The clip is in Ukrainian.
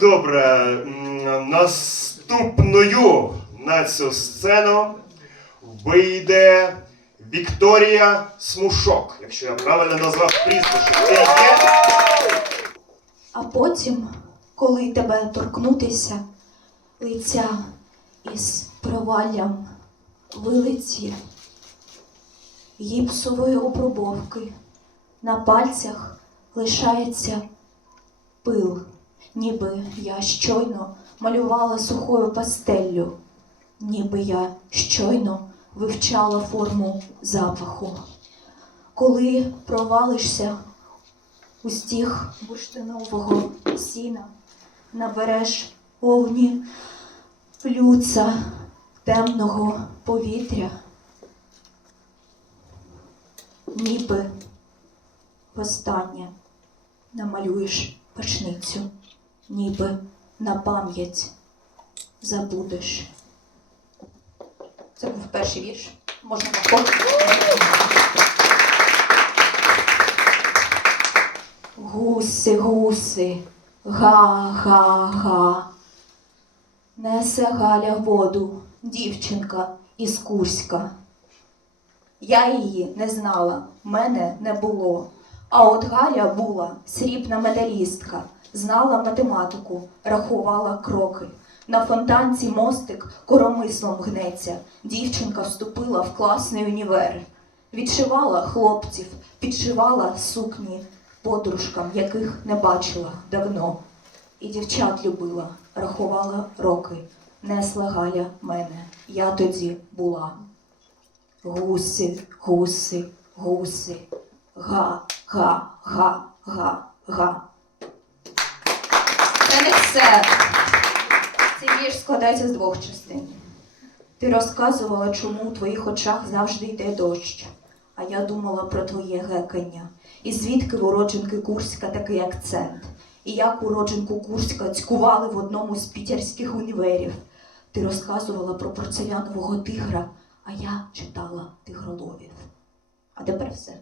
Добре, наступною на цю сцену вийде Вікторія Смушок, якщо я правильно назвав прізвище. А потім, коли тебе торкнутися, лиця із проваллям вилиці, гіпсової обрубовки, на пальцях лишається пил, ніби я щойно малювала сухою пастеллю, ніби я щойно вивчала форму запаху. Коли провалишся у стіг бурштинового сіна набереш повні плюца темного повітря, ніби востаннє намалюєш пашницю, ніби на пам'ять забудеш. Це був перший вірш. Можна повторити. Гуси, гуси, га-га-га. Несе Галя воду, дівчинка із Курська. Я її не знала, мене не було. А от Галя була срібна медалістка, знала математику, рахувала кроки. На фонтанці мостик коромислом гнеться. Дівчинка вступила в класний універ. Відшивала хлопців, підшивала сукні подружкам, яких не бачила давно. І дівчат любила, рахувала роки. Несла Галя мене, я тоді була. Гуси, гуси, гуси, га, га, га, га, га. Це не все. Цей вірш складається з двох частин. Ти розказувала, чому у твоїх очах завжди йде дощ. А я думала про твоє гекання. І звідки в уродженки Курська такий акцент? І як уродженку Курська цькували в одному з пітерських універів. Ти розказувала про порцелянового тигра, а я читала тигроловів. А тепер все.